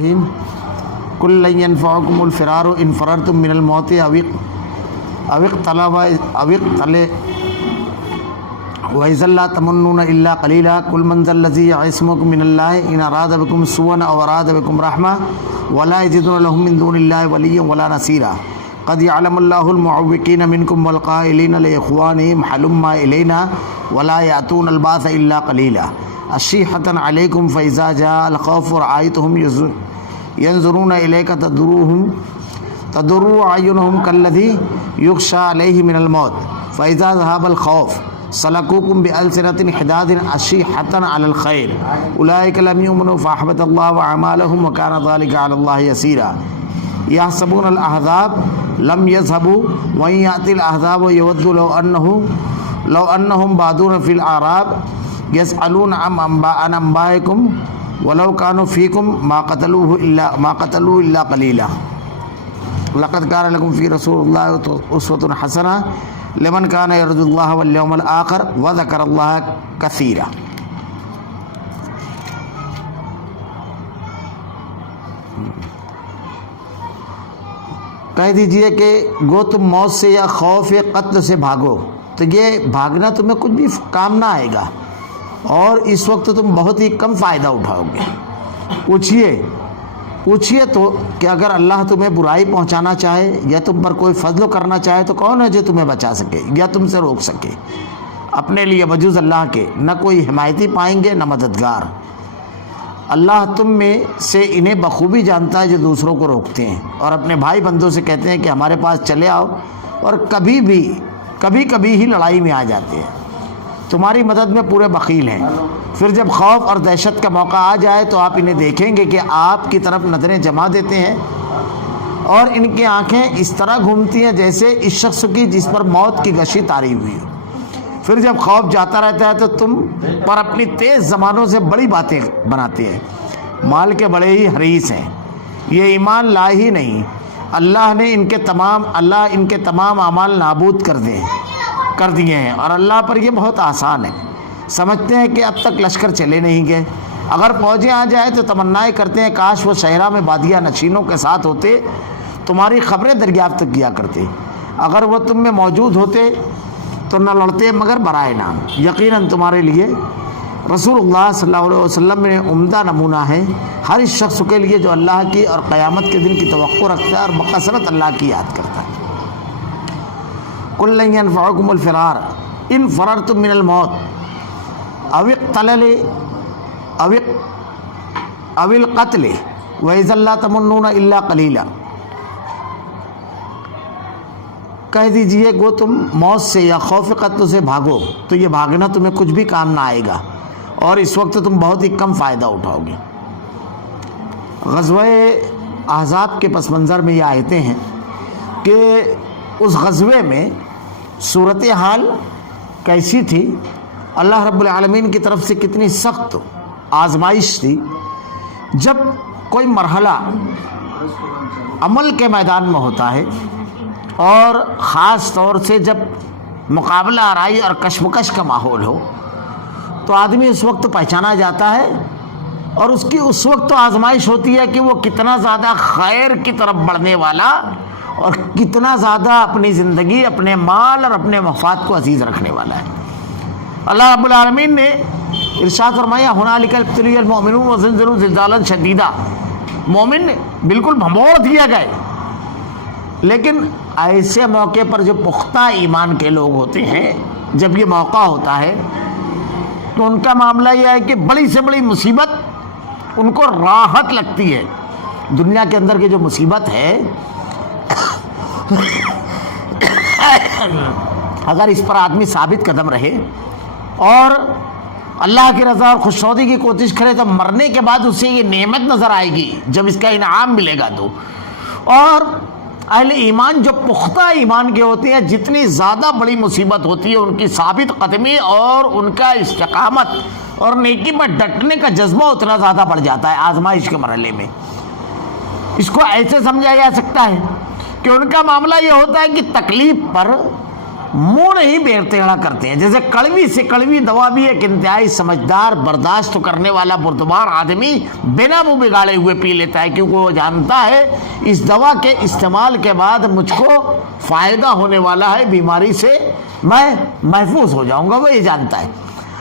الرحیم قل لن ينفعكم الفرار ان فررتم من الموت او اقتل وإذا لا تمنون إلا قليلا قل من ذا الذي يعصمكم من الله إن أراد بكم سوءا أو أراد بكم رحمة ولا يجدون لهم من دون الله وليا ولا نصيرا قد يعلم الله المعوقين منكم والقائلين لإخوانهم هلما إلينا ولا يأتون البعث إلا قليلا الشيحة عليكم فإذا جاء الخوف رأيتهم ينظرون إليك تضر أعينهم كالذي يخشى عليه من الموت فإذا ذهب الخوف سلكوكم بألسنة حداد أشيحة على الخير أولئك لم يؤمنوا فأحبط الله أعمالهم وكان ذلك على الله يسيرا يحسبون الأحزاب لم يذهبوا وإن يأتي الأحزاب يودوا لو أنهم بادون في الأعراب يسألون عن أنبائكم ولو كانوا فيكم ما قتلوا إلا قليلا لقد كان لكم في رسول الله أسوة حسنة لمن كان يرجو الله واليوم الآخر وذكر الله كثيرا. کہہ دیجئے کہ گو تم موت سے یا خوف قتل سے بھاگو تو یہ بھاگنا تمہیں کچھ بھی کام نہ آئے گا اور اس وقت تم بہت ہی کم فائدہ اٹھاؤ گے. پوچھئے تو کہ اگر اللہ تمہیں برائی پہنچانا چاہے یا تم پر کوئی فضل کرنا چاہے تو کون ہے جو تمہیں بچا سکے یا تم سے روک سکے؟ اپنے لیے بجز اللہ کے نہ کوئی حمایتی پائیں گے نہ مددگار. اللہ تم میں سے انہیں بخوبی جانتا ہے جو دوسروں کو روکتے ہیں اور اپنے بھائی بندوں سے کہتے ہیں کہ ہمارے پاس چلے آؤ اور کبھی ہی لڑائی میں آ جاتے ہیں. تمہاری مدد میں پورے بخیل ہیں. پھر جب خوف اور دہشت کا موقع آ جائے تو آپ انہیں دیکھیں گے کہ آپ کی طرف نظریں جما دیتے ہیں اور ان کی آنکھیں اس طرح گھومتی ہیں جیسے اس شخص کی جس پر موت کی غشی طاری ہوئی. پھر جب خوف جاتا رہتا ہے تو تم پر اپنی تیز زبانوں سے بڑی باتیں بناتے ہیں. مال کے بڑے ہی حریص ہیں. یہ ایمان لائے ہی نہیں. اللہ ان کے تمام اعمال نابود کر دیے ہیں اور اللہ پر یہ بہت آسان ہے. سمجھتے ہیں کہ اب تک لشکر چلے نہیں گئے. اگر فوجیں آ جائیں تو تمنائیں کرتے ہیں کاش وہ صحرا میں بادیہ نشینوں کے ساتھ ہوتے, تمہاری خبریں دریافت کیا کرتے. اگر وہ تم میں موجود ہوتے تو نہ لڑتے مگر برائے نام. یقیناً تمہارے لیے رسول اللہ صلی اللہ علیہ وسلم میں عمدہ نمونہ ہے ہر اس شخص کے لیے جو اللہ کی اور قیامت کے دن کی توقع رکھتا ہے اور بکثرت اللہ کی یاد کرتا ہے. قل لن ينفعكم الفرار ان فررتم من الموت او القتل واذا لا تمنون الا قليلا. کہہ دیجئے گو تم موت سے یا خوف قتل سے بھاگو تو یہ بھاگنا تمہیں کچھ بھی کام نہ آئے گا اور اس وقت تم بہت ہی کم فائدہ اٹھاؤ گے. غزوہ احزاب کے پس منظر میں یہ آیتیں ہیں کہ اس غزوے میں صورتحال کیسی تھی, اللہ رب العالمین کی طرف سے کتنی سخت آزمائش تھی. جب کوئی مرحلہ عمل کے میدان میں ہوتا ہے اور خاص طور سے جب مقابلہ آرائی اور کشمکش کا ماحول ہو تو آدمی اس وقت پہچانا جاتا ہے اور اس کی اس وقت تو آزمائش ہوتی ہے کہ وہ کتنا زیادہ خیر کی طرف بڑھنے والا اور کتنا زیادہ اپنی زندگی, اپنے مال اور اپنے مفاد کو عزیز رکھنے والا ہے. اللہ رب العالمین نے ارشاد فرمایا ہنالک ابتلی المؤمنون وزلزلوا زلزالا شدیدا. مومن بالکل بھنبوڑ دیا گئے, لیکن ایسے موقع پر جو پختہ ایمان کے لوگ ہوتے ہیں جب یہ موقع ہوتا ہے تو ان کا معاملہ یہ ہے کہ بڑی سے بڑی مصیبت ان کو راحت لگتی ہے. دنیا کے اندر کی جو مصیبت ہے اگر اس پر آدمی ثابت قدم رہے اور اللہ کی رضا اور خوشنودی کی کوشش کرے تو مرنے کے بعد اسے یہ نعمت نظر آئے گی جب اس کا انعام ملے گا تو. اور اہل ایمان جو پختہ ایمان کے ہوتے ہیں جتنی زیادہ بڑی مصیبت ہوتی ہے ان کی ثابت قدمی اور ان کا استقامت اور نیکی پر ڈٹنے کا جذبہ اتنا زیادہ بڑھ جاتا ہے آزمائش کے مرحلے میں. اس کو ایسے سمجھا جا سکتا ہے کہ ان کا معاملہ یہ ہوتا ہے کہ تکلیف پر منہ نہیں بے ٹیڑھا کرتے ہیں. جیسے کڑوی سے کڑوی دوا بھی ایک انتہائی سمجھدار برداشت کرنے والا بردبار آدمی بنا منہ بگاڑے ہوئے پی لیتا ہے، کیونکہ وہ جانتا ہے اس دوا کے استعمال کے بعد مجھ کو فائدہ ہونے والا ہے، بیماری سے میں محفوظ ہو جاؤں گا، وہ یہ جانتا ہے.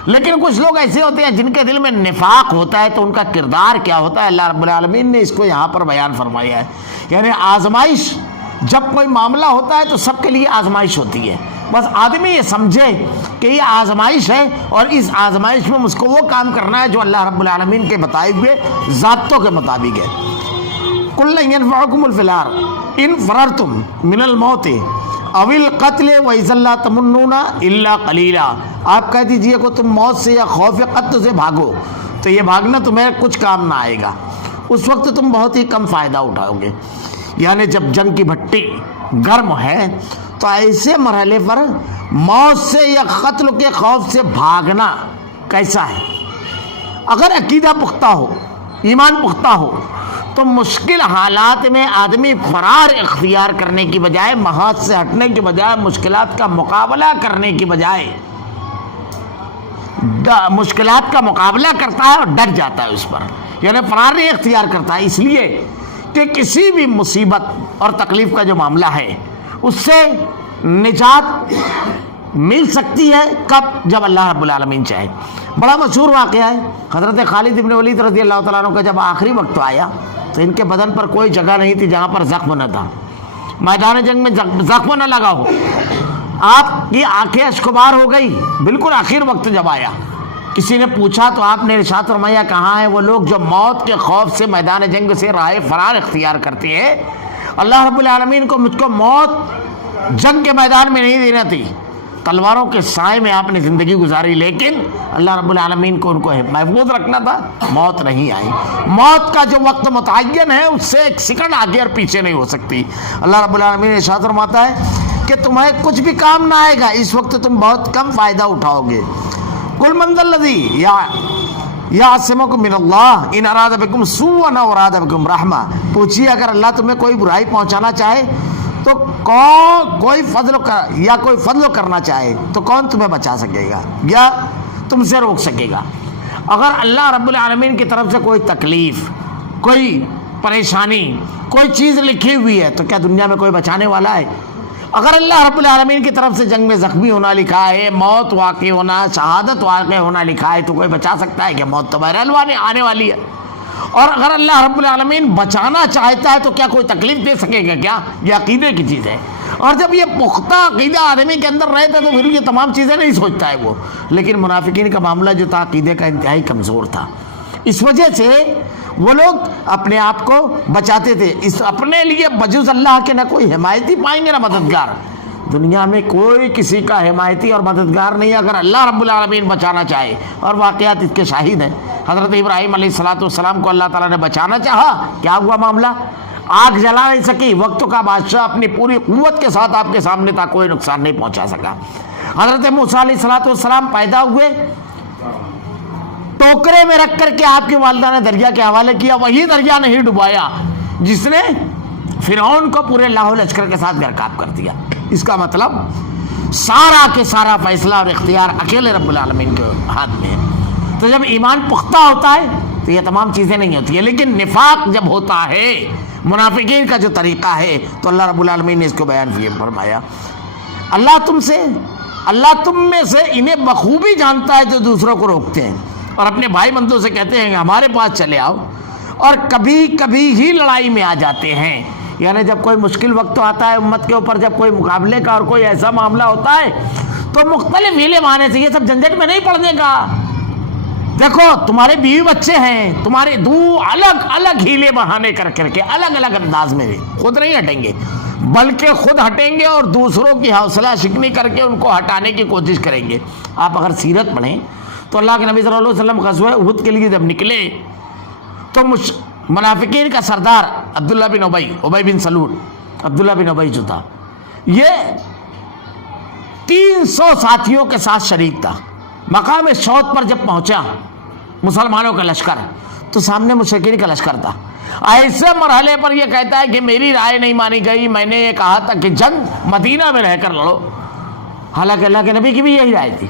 لیکن کچھ لوگ ایسے ہوتے ہیں جن کے دل میں نفاق ہوتا ہے، تو ان کا کردار کیا ہوتا ہے اللہ رب العالمین نے اس کو یہاں پر بیان فرمایا ہے. یعنی آزمائش، جب کوئی معاملہ ہوتا ہے تو سب کے لیے آزمائش ہوتی ہے، بس آدمی یہ سمجھے کہ یہ آزمائش ہے اور اس آزمائش میں مجھ کو وہ کام کرنا ہے جو اللہ رب العالمین کے بتائے ہوئے ضابطوں کے مطابق ہے. قُلْ لَنْ يَنْفَعَكُمُ الْفِرَارُ إِنْ فَرَرْتُمْ مِنَ الْمَوْتِ أَوِ الْقَتْلِ وَإِذًا لَا تَمُنُّونَ إِلَّا قَلِيلًا. آپ کہہ دیجئے کہ تم موت سے یا خوف قتل سے بھاگو تو یہ بھاگنا تمہیں کچھ کام نہ آئے گا، اس وقت تم بہت ہی کم فائدہ اٹھاؤ گے. یعنی جب جنگ کی بھٹی گرم ہے تو ایسے مرحلے پر موت سے یا قتل کے خوف سے بھاگنا کیسا ہے؟ اگر عقیدہ پختہ ہو، ایمان پختہ ہو، تو مشکل حالات میں آدمی فرار اختیار کرنے کی بجائے، محاذ سے ہٹنے کی بجائے، مشکلات کا مقابلہ کرنے کی بجائے مشکلات کا مقابلہ کرتا ہے اور ڈٹ جاتا ہے اس پر. یعنی فرار نہیں اختیار کرتا ہے، اس لیے کہ کسی بھی مصیبت اور تکلیف کا جو معاملہ ہے اس سے نجات مل سکتی ہے کب؟ جب اللہ رب العالمین چاہے. بڑا مشہور واقعہ ہے، حضرت خالد بن ولید رضی اللہ تعالیٰ عنہ کا جب آخری وقت آیا تو ان کے بدن پر کوئی جگہ نہیں تھی جہاں پر زخم نہ تھا، میدان جنگ میں زخم نہ لگا ہو. آپ کی آنکھیں اشکبار ہو گئی. بالکل آخر وقت جب آیا، کسی نے پوچھا تو آپ نے ارشاد فرمایا کہاں ہیں وہ لوگ جو موت کے خوف سے میدان جنگ سے راہ فرار اختیار کرتے ہیں؟ اللہ رب العالمین کو مجھ کو موت جنگ کے میدان میں نہیں دینا تھی، تلواروں کے سائے میں آپ نے زندگی گزاری، لیکن اللہ رب العالمین کو ان کو محفوظ رکھنا تھا، موت نہیں آئی. موت کا جو وقت متعین ہے اس سے ایک سیکنڈ آگے اور پیچھے نہیں ہو سکتی. اللہ رب العالمین ارشاد فرماتا ہے کہ تمہیں کچھ بھی کام نہ آئے گا، اس وقت تم بہت کم فائدہ اٹھاؤ گے. قُلْ مَنْ ذَا الَّذِي يَعْصِمُكُم مِّنَ اللَّهِ إِنْ أَرَادَ بِكُمْ سُوءًا أَوْ أَرَادَ بِكُمْ رَحْمَةً. پوچھیے اگر اللہ تمہیں کوئی برائی پہنچانا چاہے تو کوئی فضل کرنا چاہے تو کون تمہیں بچا سکے گا یا تم سے روک سکے گا؟ اگر اللہ رب العالمین کی طرف سے کوئی تکلیف، کوئی پریشانی، کوئی چیز لکھی ہوئی ہے تو کیا دنیا میں کوئی بچانے والا ہے؟ اگر اللہ رب العالمین کی طرف سے جنگ میں زخمی ہونا لکھا ہے، موت واقع ہونا، شہادت واقع ہونا لکھا ہے تو کوئی بچا سکتا ہے کہ موت تو بہرحال آنے والی ہے. اور اگر اللہ رب العالمین بچانا چاہتا ہے تو کیا کوئی تکلیف دے سکے گا کیا؟ یہ عقیدے کی چیز ہے. اور جب یہ پختہ عقیدہ آدمی کے اندر رہتا تو پھر یہ تمام چیزیں نہیں سوچتا ہے وہ. لیکن منافقین کا معاملہ جو تھا عقیدے کا انتہائی کمزور تھا، اس وجہ سے وہ لوگ اپنے آپ کو بچاتے تھے. اس اپنے لیے بجز اللہ کے نہ کوئی حمایتی پائیں گے نہ مددگار. دنیا میں کوئی کسی کا حمایتی اور مددگار نہیں اگر اللہ رب العالمین بچانا چاہے. اور واقعات اس کے شاہد ہیں. حضرت ابراہیم علیہ السلام کو اللہ تعالیٰ نے بچانا چاہا، کیا ہوا معاملہ؟ آگ جلا نہیں سکی، وقت کا بادشاہ اپنی پوری قوت کے ساتھ آپ کے سامنے تھا، کوئی نقصان نہیں پہنچا سکا. حضرت موسیٰ علیہ السلام پیدا ہوئے، ٹوکرے میں رکھ کر کے آپ کی والدہ نے دریا کے حوالے کیا، وہی دریا نہیں ڈبایا جس نے فرعون کو پورے لاہو لشکر کے ساتھ غرقاب کر دیا. اس کا مطلب سارا کے سارا فیصلہ اور اختیار اکیلے رب العالمین کے ہاتھ میں ہے. تو جب ایمان پختہ ہوتا ہے تو یہ تمام چیزیں نہیں ہوتی ہیں. لیکن نفاق جب ہوتا ہے، منافقین کا جو طریقہ ہے، تو اللہ رب العالمین نے اس کو بیان فرمایا. اللہ تم میں سے انہیں بخوبی جانتا ہے جو دوسروں کو روکتے ہیں اور اپنے بھائی بندوں سے کہتے ہیں کہ ہمارے پاس چلے آؤ، اور کبھی کبھی ہی لڑائی میں آ جاتے ہیں. یعنی جب کوئی مشکل وقت آتا ہے امت کے اوپر، جب کوئی مقابلے کا اور کوئی ایسا معاملہ ہوتا ہے تو مختلف ہیلے بہانے سے، یہ سب جھنجھٹ میں نہیں پڑنے کا. دیکھو تمہارے بیوی بچے ہیں، تمہارے الگ الگ ہیلے بہانے کر کے الگ الگ انداز میں خود نہیں ہٹیں گے، بلکہ خود ہٹیں گے اور دوسروں کی حوصلہ شکنی کر کے ان کو ہٹانے کی کوشش کریں گے. آپ اگر سیرت پڑھیں تو اللہ کے نبی صلی اللہ علیہ وسلم غزوہ احد کے لیے جب نکلے تو منافقین کا سردار عبداللہ بن ابی بن سلول، عبداللہ بن ابی جو تھا، یہ 300 ساتھیوں کے ساتھ شریک تھا. مقام شوط پر جب پہنچا مسلمانوں کا لشکر تو سامنے مشرکین کا لشکر تھا. ایسے مرحلے پر یہ کہتا ہے کہ میری رائے نہیں مانی گئی، میں نے یہ کہا تھا کہ جنگ مدینہ میں رہ کر لڑو، حالانکہ اللہ کے نبی کی بھی یہی رائے تھی.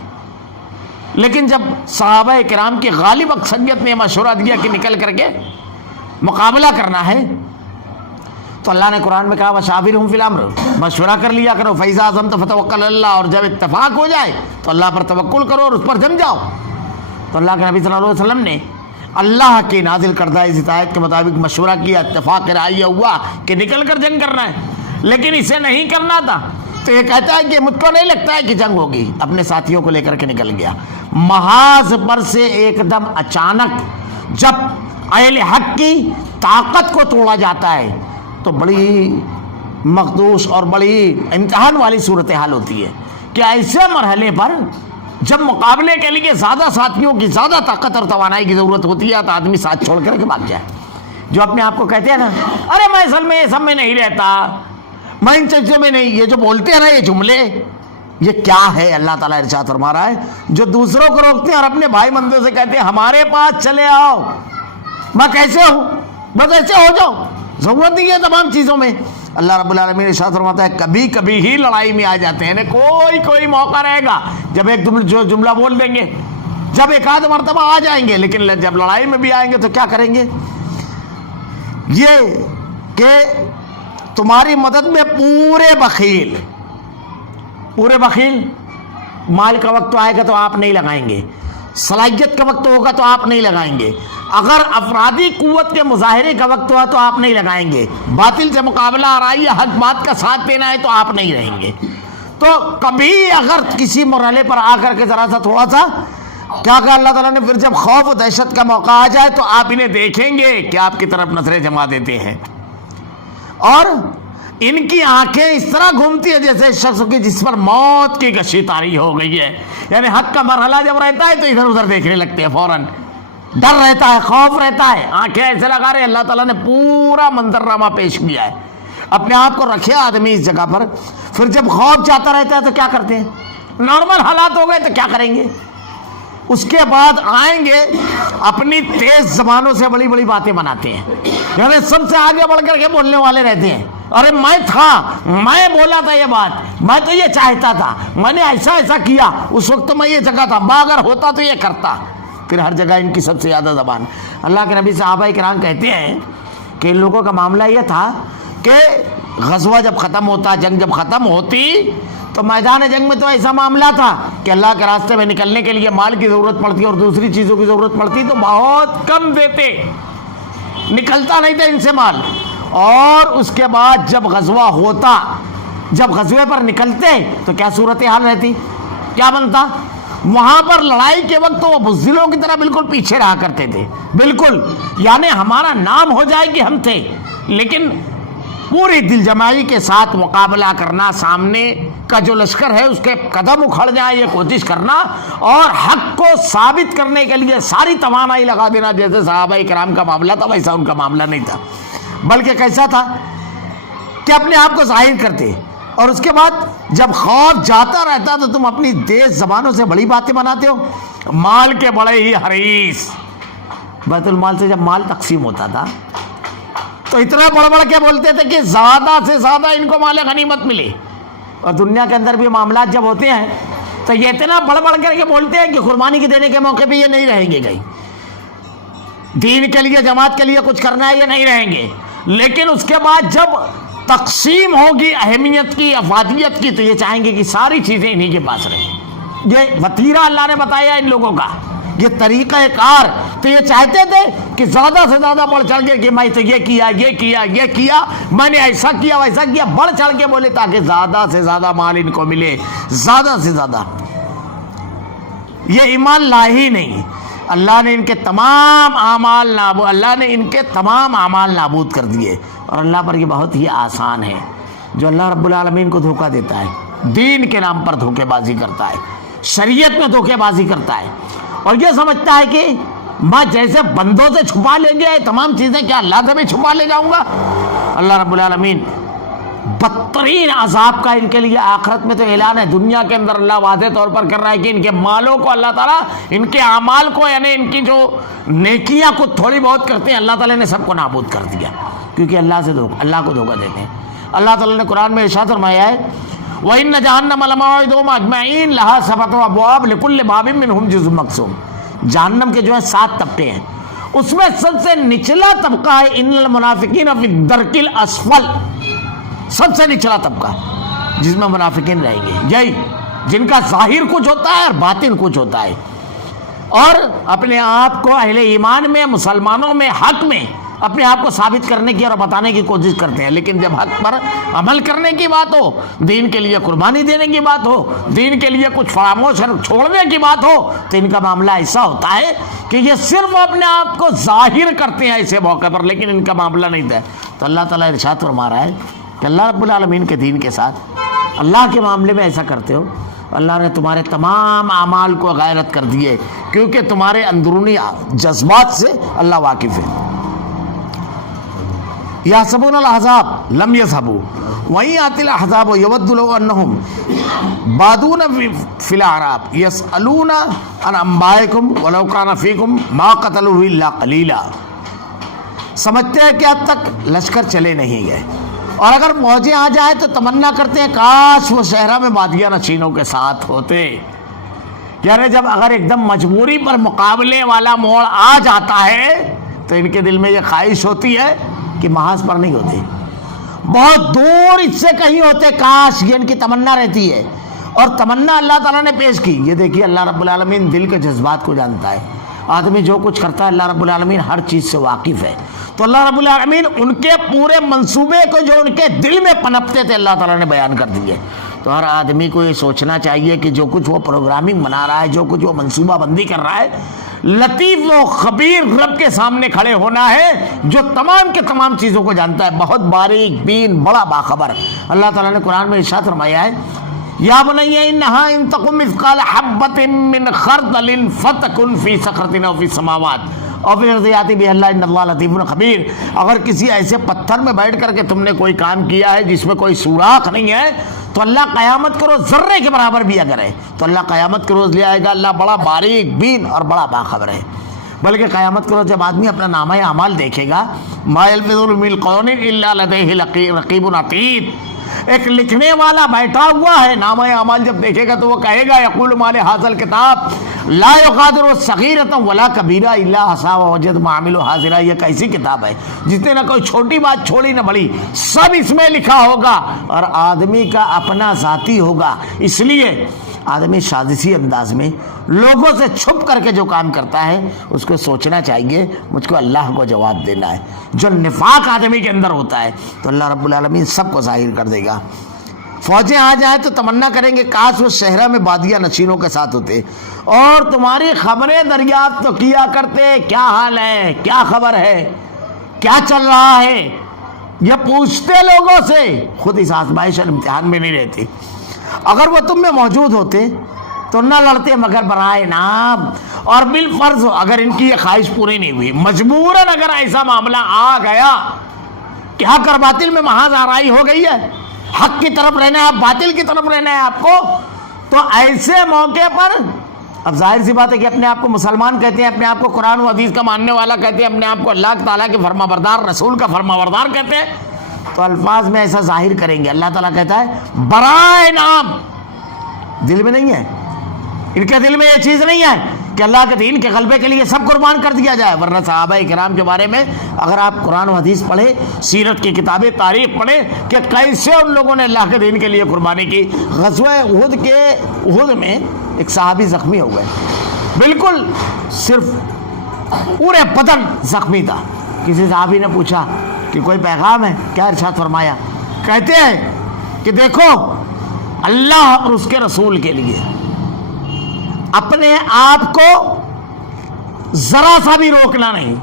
لیکن جب صحابہ کرام کی غالب اکثریت نے مشورہ دیا کہ نکل کر کے مقابلہ کرنا ہے تو اللہ نے قرآن میں کہا وشاورہم فی الامر، مشورہ کر لیا کرو. فاذا عزمت فتوکل علی اللہ، اور جب اتفاق ہو جائے تو اللہ پر توکل کرو اور اس پر جم جاؤ. تو اللہ کے نبی صلی اللہ علیہ وسلم نے اللہ کی نازل کردہ اس ہدایت کے مطابق مشورہ کیا، اتفاق رائے ہوا کہ نکل کر جنگ کرنا ہے. لیکن اسے نہیں کرنا تھا تو یہ کہتا ہے کہ مجھ کو نہیں لگتا ہے کہ جنگ ہوگی. اپنے ساتھیوں کو لے کر کے نکل گیا. محاذ پر سے ایک دم اچانک جب اہل حق کی طاقت کو توڑا جاتا ہے تو بڑی مخدوش اور بڑی امتحان والی صورتحال ہوتی ہے کہ ایسے مرحلے پر جب مقابلے کے لیے زیادہ ساتھیوں کی زیادہ طاقت اور توانائی کی ضرورت ہوتی ہے تو آدمی ساتھ چھوڑ کر کے بھاگ جائے. جو اپنے آپ کو کہتے ہیں نا ارے میں اصل میں یہ سب میں نہیں رہتا، میں ان چیزوں میں نہیں، یہ جو بولتے ہیں نا یہ جملے، یہ کیا ہے؟ اللہ تعالیٰ ارشاد فرما رہا ہے جو دوسروں کو روکتے ہیں اور اپنے بھائی بندوں سے کہتے ہیں ہمارے پاس چلے آؤ، میں کیسے ہوں، بس ایسے ہو جاؤ، ضرورت نہیں ہے تمام چیزوں میں. اللہ رب العالمین ارشاد فرماتا ہے کبھی کبھی ہی لڑائی میں آ جاتے ہیں، کوئی موقع رہے گا جب ایک جو جملہ بول دیں گے، جب ایک آدھ مرتبہ آ جائیں گے، لیکن جب لڑائی میں بھی آئیں گے تو کیا کریں گے؟ یہ کہ تمہاری مدد میں پورے بخیل، مال کا وقت آئے گا تو آپ نہیں لگائیں گے، صلاحیت کا وقت ہوگا تو آپ نہیں لگائیں گے، اگر افرادی قوت کے مظاہرے کا وقت ہوا تو آپ نہیں لگائیں گے، باطل سے مقابلہ آرائی یا حق بات کا ساتھ دینا ہے تو آپ نہیں رہیں گے. تو کبھی اگر کسی مرحلے پر آ کر کے ذرا سا تھوڑا سا کیا کہا اللہ تعالیٰ نے، پھر جب خوف و دہشت کا موقع آ جائے تو آپ انہیں دیکھیں گے کہ آپ کی طرف نظریں جما دیتے ہیں اور ان کی آنکھیں اس طرح گھومتی ہے جیسے شخص کی جس پر موت کی کشی طاری ہو گئی ہے. یعنی حق کا مرحلہ جب رہتا ہے تو ادھر ادھر دیکھنے لگتے ہیں، فوراً ڈر رہتا ہے، خوف رہتا ہے، آنکھیں ایسے لگا رہے. اللہ تعالیٰ نے پورا منظرنامہ پیش کیا ہے، اپنے آپ کو رکھے آدمی اس جگہ پر. پھر جب خوف جاتا رہتا ہے تو کیا کرتے ہیں؟ نارمل حالات ہو گئے تو کیا کریں گے؟ اس کے بعد آئیں گے اپنی تیز زبانوں سے بڑی بڑی باتیں بناتے ہیں، یعنی سب سے آگے بڑھ کر کے بولنے والے رہتے ہیں. ارے میں تھا، میں بولا تھا یہ بات، میں تو یہ چاہتا تھا، میں نے ایسا کیا، اس وقت میں یہ جگہ تھا، میں اگر ہوتا تو یہ کرتا. پھر ہر جگہ ان کی سب سے زیادہ زبان. اللہ کے نبی صحابہ کرام کہتے ہیں کہ ان لوگوں کا معاملہ یہ تھا کہ غزوہ جب ختم ہوتا، جنگ جب ختم ہوتی تو میدان جنگ میں تو ایسا معاملہ تھا کہ اللہ کے راستے میں نکلنے کے لیے مال کی ضرورت پڑتی اور دوسری چیزوں کی ضرورت پڑتی تو بہت کم دیتے، نکلتا نہیں تھا ان سے مال. اور اس کے بعد جب غزوہ ہوتا، جب غزوے پر نکلتے تو کیا صورتحال رہتی، کیا بنتا؟ وہاں پر لڑائی کے وقت وہ بزدلوں کی طرح بالکل پیچھے رہا کرتے تھے، بالکل، یعنی ہمارا نام ہو جائے کہ ہم تھے، لیکن پوری دل جمعی کے ساتھ مقابلہ کرنا، سامنے کا جو لشکر ہے اس کے قدم اکھڑ جائے یہ کوشش کرنا اور حق کو ثابت کرنے کے لیے ساری توانائی لگا دینا. جیسے صحابہ کرام کا معاملہ تھا ویسا ان کا معاملہ نہیں تھا، بلکہ کیسا تھا کہ اپنے آپ کو ظاہر کرتے اور اس کے بعد جب خوف جاتا رہتا تو تم اپنی تیز زبانوں سے بڑی باتیں بناتے ہو. مال کے بڑے ہی حریص، بیت المال سے جب مال تقسیم ہوتا تھا تو اتنا بڑھ کے بولتے تھے کہ زیادہ سے زیادہ ان کو مال غنیمت ملے. اور دنیا کے اندر بھی معاملات جب ہوتے ہیں تو یہ اتنا بڑھ کر کے بولتے ہیں کہ قربانی کے دینے کے موقع پہ یہ نہیں رہیں گے کہیں، دین کے لیے جماعت کے لیے کچھ کرنا ہے یہ نہیں رہیں گے، لیکن اس کے بعد جب تقسیم ہوگی اہمیت کی، افادیت کی، تو یہ چاہیں گے کہ ساری چیزیں انہی کے پاس رہیں. یہ وتیرہ اللہ نے بتایا ان لوگوں کا، یہ طریقہ کار. تو یہ چاہتے تھے کہ زیادہ سے زیادہ بڑھ چڑھ کے کہ میں تو یہ کیا، میں نے ایسا کیا ویسا کیا، بڑھ چڑھ کے بولے تاکہ زیادہ سے زیادہ مال ان کو ملے، زیادہ سے زیادہ. یہ ایمان لا ہی نہیں. اللہ نے ان کے تمام اعمال نابود کر دیے. اور اللہ پر یہ بہت ہی آسان ہے. جو اللہ رب العالمین کو دھوکہ دیتا ہے، دین کے نام پر دھوکے بازی کرتا ہے، شریعت میں دھوکے بازی کرتا ہے اور یہ سمجھتا ہے کہ میں جیسے بندوں سے چھپا لے گیا تمام چیزیں، کیا اللہ سے بھی چھپا لے جاؤں گا؟ اللہ رب العالمین بدترین عذاب کا ان کے لیے آخرت میں تو اعلان ہے. دنیا کے اندر اللہ واضح طور پر کر رہا ہے کہ ان کے مالوں کو اللہ تعالیٰ، ان کے اعمال کو، یعنی ان کی جو نیکیاں کو تھوڑی بہت کرتے ہیں، اللہ تعالیٰ نے سب کو نابود کر دیا کیونکہ اللہ کو دھوکہ دیتے ہیں. اللہ تعالیٰ نے قرآن میں ارشاد فرمایا ہے وَإِنَّ جَهَنَّمَ لَمَوْعِدُهُمْ أَجْمَعِينَ لَهَا سَبْعَةُ أَبْوَابٍ لِكُلِّ بَابٍ مِّنْهُمْ جُزْءٌ مَّقْسُومٌ. جہنم کے جو ہے 7 طبقے ہیں، اس میں سب سے نچلا طبقہ ہے ان المنافقین فی الدرک الاسفل، سب سے نچلا طبقہ جس میں منافقین رہیں گے، یہی جن کا ظاہر کچھ ہوتا ہے اور باطن کچھ ہوتا ہے، اور اپنے آپ کو اہل ایمان میں، مسلمانوں میں، حق میں اپنے آپ کو ثابت کرنے کی اور بتانے کی کوشش کرتے ہیں، لیکن جب حق پر عمل کرنے کی بات ہو، دین کے لیے قربانی دینے کی بات ہو، دین کے لیے کچھ فراموش چھوڑنے کی بات ہو، تو ان کا معاملہ ایسا ہوتا ہے کہ یہ صرف اپنے آپ کو ظاہر کرتے ہیں ایسے موقع پر، لیکن ان کا معاملہ نہیں تھا. تو اللہ تعالیٰ ارشاد فرما رہا ہے کہ اللہ رب العالمین کے دین کے ساتھ اللہ کے معاملے میں ایسا کرتے ہو، اللہ نے تمہارے تمام اعمال کو غیرت کر دیے، کیونکہ تمہارے اندرونی جذبات سے اللہ واقف ہے. یحسبون الاحزاب لم یذهبوا وَإِنْ يَأْتِ الْأَحْزَابُ يَوَدُّ لَوْ أَنَّهُمْ بَادُونَ فِي الْأَعْرَابِ يَسْأَلُونَ عَنْ أَنْبَائِكُمْ وَلَوْ كَانَ فِيكُمْ مَا قَتَلُوهُ إِلَّا قَلِيلًا. سمجھتے ہیں کہ اب تک لشکر چلے نہیں گئے، اور اگر فوجیں آ جائے تو تمنا کرتے ہیں کاش وہ صحرا میں بادیہ نشینوں کے ساتھ ہوتے. یعنی جب اگر ایک دم مجبوری پر مقابلے والا موڑ آ جاتا ہے تو ان کے دل میں یہ خواہش ہوتی ہے کہ محاذ پر نہیں ہوتے، بہت دور اس سے کہیں ہوتے، کاش، یہ ان کی تمنا رہتی ہے. اور تمنا اللہ تعالیٰ نے پیش کی. یہ دیکھیے اللہ رب العالمین دل کے جذبات کو جانتا ہے، آدمی جو کچھ کرتا ہے اللہ رب العالمین ہر چیز سے واقف ہے. تو اللہ رب العالمین ان کے پورے منصوبے کو جو ان کے دل میں پنپتے تھے اللہ تعالیٰ نے بیان کر دیے. تو ہر آدمی کو یہ سوچنا چاہیے کہ جو کچھ وہ پروگرامنگ بنا رہا ہے، جو کچھ وہ منصوبہ بندی کر رہا ہے، لطیف و خبیر رب کے سامنے کھڑے ہونا ہے جو تمام کے تمام چیزوں کو جانتا ہے، بہت باریک بین، بڑا باخبر. اللہ تعالیٰ نے قرآن میں ارشاد فرمایا ہے یا بنی انہا ان تکن مثقال حبۃ من خردل فتکن فی صخرۃ او فی السماوات اور پھر ارضیاتی بھی اللہ ان اللہ لطیف خبیر. اگر کسی ایسے پتھر میں بیٹھ کر کے تم نے کوئی کام کیا ہے جس میں کوئی سوراخ نہیں ہے، تو اللہ قیامت کے روز ذرے کے برابر بھی اگر ہے تو اللہ قیامت کے روز لے آئے گا. اللہ بڑا باریک بین اور بڑا باخبر ہے. بلکہ قیامت کے روز جب آدمی اپنا نامہ اعمال دیکھے گا، ما یلفظ من قول الا لدیہ رقیب عتید، ایک لکھنے والا بیٹھا ہوا ہے، نامہ اعمال جب دیکھے گا تو وہ کہے گا یقول مال ھذا الکتاب لا یغادر صغیرۃ ولا کبیرۃ الا احصاها ووجدوا ما عملوا حاضرا. یہ کیسی کتاب ہے جس نے نہ کوئی چھوٹی بات چھوڑی نہ بڑی، سب اس میں لکھا ہوگا اور آدمی کا اپنا ذاتی ہوگا. اس لیے آدمی سازشی انداز میں لوگوں سے چھپ کر کے جو کام کرتا ہے اس کو سوچنا چاہیے مجھ کو اللہ کو جواب دینا ہے. جو نفاق آدمی کے اندر ہوتا ہے تو اللہ رب العالمین سب کو ظاہر کر دے گا. فوجیں آ جائیں تو تمنا کریں گے کاش وہ صحرا میں بادیہ نشینوں کے ساتھ ہوتے اور تمہاری خبریں دریافت تو کیا کرتے، کیا حال ہے، کیا خبر ہے، کیا چل رہا ہے، یہ پوچھتے لوگوں سے. خود اس آزمائش اور امتحان میں نہیں رہتے. اگر وہ تم میں موجود ہوتے تو نہ لڑتے مگر برائے نام، اور بالفرض اگر ان کی یہ خواہش پوری نہیں ہوئی، مجبوراً اگر ایسا معاملہ آ گیا کہ حق اور باطل میں محاذ آرائی ہو گئی ہے، حق کی طرف رہنا ہے، باطل کی طرف رہنا ہے آپ کو، تو ایسے موقع پر اب ظاہر سی بات ہے کہ اپنے آپ کو مسلمان کہتے ہیں، اپنے آپ کو قرآن و حدیث کا ماننے والا کہتے ہیں، اپنے آپ کو اللہ تعالیٰ کے فرما بردار، رسول کا فرما بردار کہتے ہیں، تو الفاظ میں ایسا ظاہر کریں گے. اللہ تعالیٰ کہتا ہے برائے نام، دل میں نہیں ہے، ان کے دل میں یہ چیز نہیں ہے کہ اللہ کے دین کے غلبے کے لیے سب قربان کر دیا جائے. ورنہ صحابہ کرام کے بارے میں اگر آپ قرآن و حدیث پڑھیں، سیرت کی کتابیں، تاریخ پڑھیں کہ کیسے ان لوگوں نے اللہ کے دین کے لیے قربانی کی. غزوہ احد میں ایک صحابی زخمی ہو گئے، بالکل صرف پورے بدن زخمی تھا. کسی صحابی نے پوچھا کہ کوئی پیغام ہے کیا؟ ارشاد فرمایا، کہتے ہیں کہ دیکھو اللہ اور اس کے رسول کے لیے اپنے آپ کو ذرا سا بھی روکنا نہیں،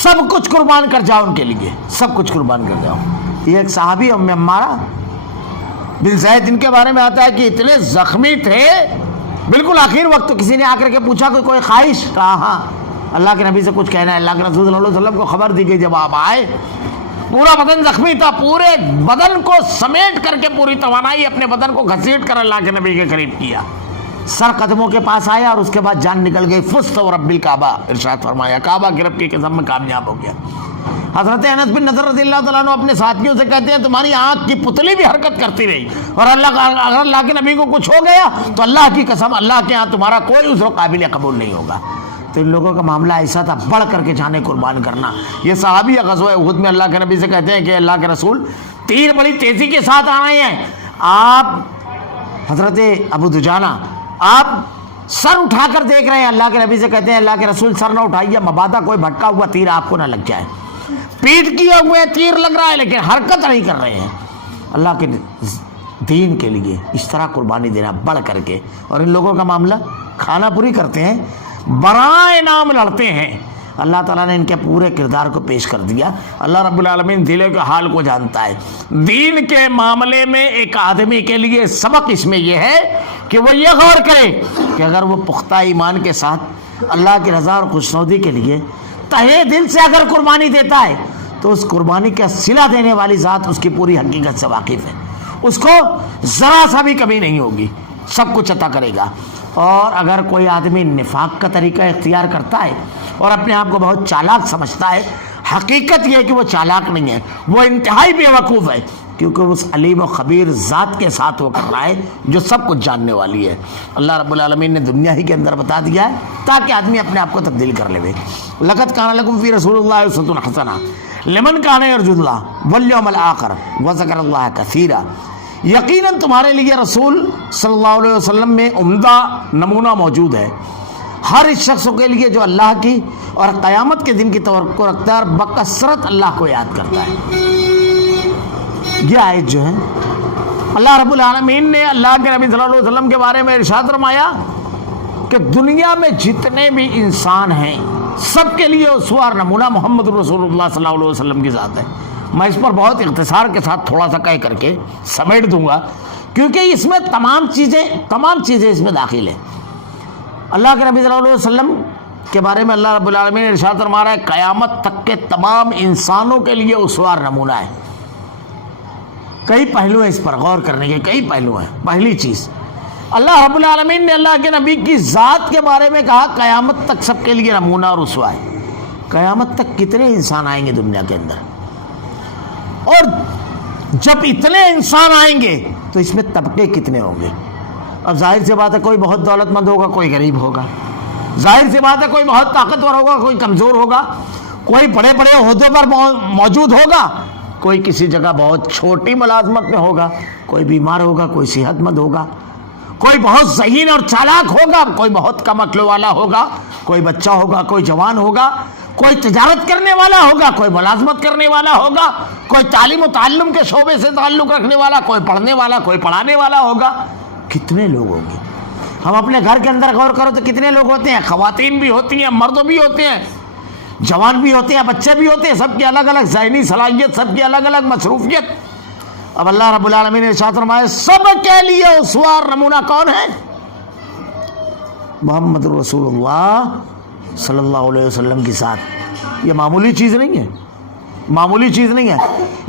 سب کچھ قربان کر جاؤ ان کے لیے، سب کچھ قربان کر جاؤ. یہ ایک صحابی ام عمارہ بن زید، ان کے بارے میں آتا ہے کہ اتنے زخمی تھے بالکل آخر وقت. تو کسی نے آ کر کے پوچھا کہ کوئی خواہش؟ کہا ہاں اللہ کے نبی سے کچھ کہنا ہے. اللہ کے رسول صلی اللہ علیہ وسلم کو خبر دی گئی. جب آپ آئے پورا بدن زخمی تھا، پورے بدن کو سمیٹ کر کے پوری توانائی اپنے بدن کو گھسیٹ کر اللہ کے نبی کے قریب کیا، سر قدموں کے پاس آیا اور اس کے بعد جان نکل گئی. فزت ورب الکعبہ، ارشاد فرمایا کعبہ کے رب کی قسم میں کامیاب ہو گیا. حضرت انس بن نضر رضی اللہ تعالیٰ عنہ اپنے ساتھیوں سے کہتے ہیں تمہاری آنکھ کی پتلی بھی حرکت کرتی رہی اور اگر اللہ کے نبی کو کچھ ہو گیا تو اللہ کی قسم اللہ کے ہاں تمہارا کوئی عذر قابل قبول نہیں ہوگا. تو ان لوگوں کا معاملہ ایسا تھا, بڑھ کر کے جانے قربان کرنا. یہ صحابی غزوہ احد میں اللہ کے نبی سے کہتے ہیں کہ اللہ کے رسول تیر بڑی تیزی کے ساتھ آ رہے ہیں, آپ حضرت ابو دجانہ آپ سر اٹھا کر دیکھ رہے ہیں. اللہ کے نبی سے کہتے ہیں اللہ کے رسول سر نہ اٹھائیے, مبادا کوئی بھٹکا ہوا تیر آپ کو نہ لگ جائے. پیٹ کیے ہوئے تیر لگ رہا ہے لیکن حرکت نہیں کر رہے ہیں. اللہ کے دین کے لیے اس طرح قربانی دینا بڑھ کر کے. اور ان لوگوں کا معاملہ کھانا پوری کرتے ہیں, برائے نام لڑتے ہیں. اللہ تعالیٰ نے ان کے پورے کردار کو پیش کر دیا. اللہ رب العالمین دلوں کے حال کو جانتا ہے. دین کے معاملے میں ایک آدمی کے لیے سبق اس میں یہ ہے کہ وہ یہ غور کرے کہ اگر وہ پختہ ایمان کے ساتھ اللہ کی رضا اور خوشنودی کے لیے تہے دل سے اگر قربانی دیتا ہے تو اس قربانی کا صلہ دینے والی ذات اس کی پوری حقیقت سے واقف ہے, اس کو ذرا سا بھی کمی نہیں ہوگی, سب کچھ عطا کرے گا. اور اگر کوئی آدمی نفاق کا طریقہ اختیار کرتا ہے اور اپنے آپ کو بہت چالاک سمجھتا ہے, حقیقت یہ ہے کہ وہ چالاک نہیں ہے, وہ انتہائی بیوقوف ہے, کیونکہ اس علیم و خبیر ذات کے ساتھ وہ کر رہا ہے جو سب کچھ جاننے والی ہے. اللہ رب العالمین نے دنیا ہی کے اندر بتا دیا ہے تاکہ آدمی اپنے آپ کو تبدیل کر لے. لقد کان لکم فی رسول اللہ اسوۃ حسنہ لمن کان یرجو اللہ والیوم الآخر وذکر اللہ کثیرا. یقیناً تمہارے لیے رسول صلی اللہ علیہ وسلم میں عمدہ نمونہ موجود ہے ہر اس شخص کے لیے جو اللہ کی اور قیامت کے دن کی توقع رکھتا ہے اور بکثرت اللہ کو یاد کرتا ہے. یہ آیت جو ہے اللہ رب العالمین نے اللہ کے نبی صلی اللہ علیہ وسلم کے بارے میں ارشاد فرمایا کہ دنیا میں جتنے بھی انسان ہیں سب کے لیے اسوہ اور نمونہ محمد رسول اللہ صلی اللہ علیہ وسلم کی ذات ہے. میں اس پر بہت اختصار کے ساتھ تھوڑا سا کہہ کر کے سمیٹ دوں گا کیونکہ اس میں تمام چیزیں اس میں داخل ہیں. اللہ کے نبی صلی اللہ علیہ وسلم کے بارے میں اللہ رب العالمین نے ارشاد فرما رہا ہے قیامت تک کے تمام انسانوں کے لیے اسوہ اور نمونہ ہے. کئی پہلو ہیں اس پر غور کرنے کے, کئی پہلو ہیں. پہلی چیز اللہ رب العالمین نے اللہ کے نبی کی ذات کے بارے میں کہا قیامت تک سب کے لیے نمونہ اور اسوہ ہے. قیامت تک کتنے انسان آئیں گے دنیا کے اندر, اور جب اتنے انسان آئیں گے تو اس میں طبقے کتنے ہوں گے. اب ظاہر سی بات ہے کوئی بہت دولت مند ہوگا, کوئی غریب ہوگا. ظاہر سی بات ہے کوئی بہت طاقتور ہوگا, کوئی کمزور ہوگا. کوئی بڑے بڑے عہدوں پر موجود ہوگا, کوئی کسی جگہ بہت چھوٹی ملازمت میں ہوگا. کوئی بیمار ہوگا, کوئی صحت مند ہوگا. کوئی بہت ذہین اور چالاک ہوگا, کوئی بہت کم عقل والا ہوگا. کوئی بچہ ہوگا, کوئی جوان ہوگا. کوئی تجارت کرنے والا ہوگا, کوئی ملازمت کرنے والا ہوگا. کوئی تعلیم و تعلم کے شعبے سے تعلق رکھنے والا, کوئی پڑھنے والا, کوئی پڑھانے والا ہوگا. کتنے لوگ ہوں گے. ہم اپنے گھر کے اندر غور کرو تو کتنے لوگ ہوتے ہیں. خواتین بھی ہوتی ہیں, مرد بھی ہوتے ہیں, جوان بھی ہوتے ہیں, بچے بھی ہوتے ہیں. سب کی الگ الگ ذہنی صلاحیت, سب کی الگ الگ مصروفیت. اب اللہ رب العالمین نے ارشاد فرمایا سب کے لیے اسوہ اور نمونہ کون ہے؟ محمد رسول اللہ صلی اللہ علیہ وسلم کی ساتھ. یہ معمولی چیز نہیں ہے, معمولی چیز نہیں ہے.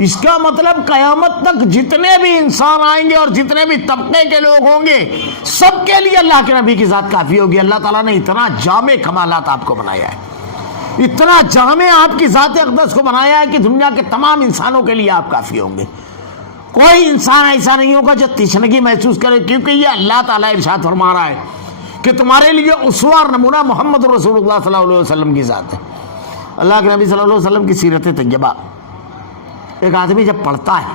اس کا مطلب قیامت تک جتنے بھی انسان آئیں گے اور جتنے بھی طبقے کے لوگ ہوں گے سب کے لیے اللہ کے نبی کی ذات کافی ہوگی. اللہ تعالیٰ نے اتنا جامع کمالات آپ کو بنایا ہے, اتنا جامع آپ کی ذات اقدس کو بنایا ہے کہ دنیا کے تمام انسانوں کے لیے آپ کافی ہوں گے. کوئی انسان ایسا نہیں ہوگا جو تشنگی محسوس کرے, کیونکہ یہ اللہ تعالیٰ ارشاد فرما رہا ہے کہ تمہارے لیے اسوہ اور نمونہ محمد رسول اللہ صلی اللہ علیہ وسلم کی ذات ہے. اللہ کے نبی صلی اللہ علیہ وسلم کی سیرت طیبہ ایک آدمی جب پڑھتا ہے,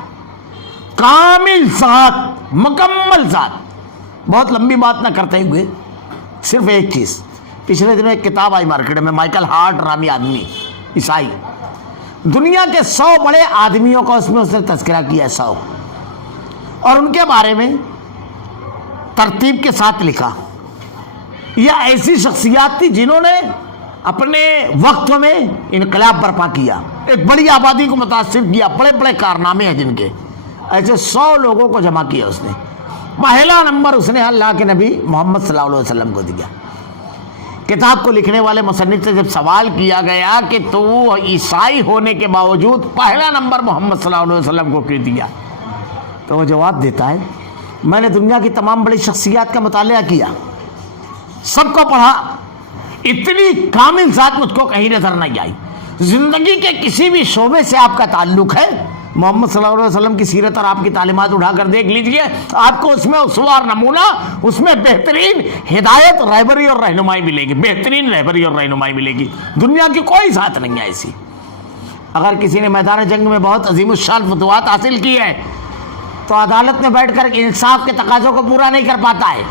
کامل ذات, مکمل ذات. بہت لمبی بات نہ کرتے ہوئے صرف ایک چیز, پچھلے دنوں ایک کتاب آئی مارکیٹ میں, مائیکل ہارٹ نامی آدمی, عیسائی, دنیا کے 100 بڑے آدمیوں کا اس نے تذکرہ کیا ہے 100, اور ان کے بارے میں ترتیب کے ساتھ لکھا. یہ ایسی شخصیات تھی جنہوں نے اپنے وقت میں انقلاب برپا کیا, ایک بڑی آبادی کو متاثر کیا, بڑے بڑے کارنامے ہیں جن کے. ایسے 100 لوگوں کو جمع کیا اس نے. پہلا نمبر اس نے اللہ کے نبی محمد صلی اللہ علیہ وسلم کو دیا. کتاب کو لکھنے والے مصنف سے جب سوال کیا گیا کہ تو عیسائی ہونے کے باوجود پہلا نمبر محمد صلی اللہ علیہ وسلم کو کیوں دیا, تو وہ جواب دیتا ہے میں نے دنیا کی تمام بڑی شخصیات کا مطالعہ کیا, سب کو پڑھا, اتنی کامل ذات مجھ کو کہیں نظر نہیں آئی. زندگی کے کسی بھی شعبے سے آپ کا تعلق ہے، محمد صلی اللہ علیہ وسلم کی سیرت اور آپ کی تعلیمات اٹھا کر دیکھ لیجئے، آپ کو اس میں اسوہ نمونہ، اس میں بہترین ہدایت، رہبری اور رہنمائی ملے گی، بہترین رہبری اور رہنمائی ملے گی، دنیا کی کوئی ذات نہیں ہے ایسی۔ اگر کسی نے میدان جنگ میں بہت عظیم الشان فتوحات حاصل کی ہے تو عدالت میں بیٹھ کر انصاف کے تقاضوں کو پورا نہیں کر پاتا ہے۔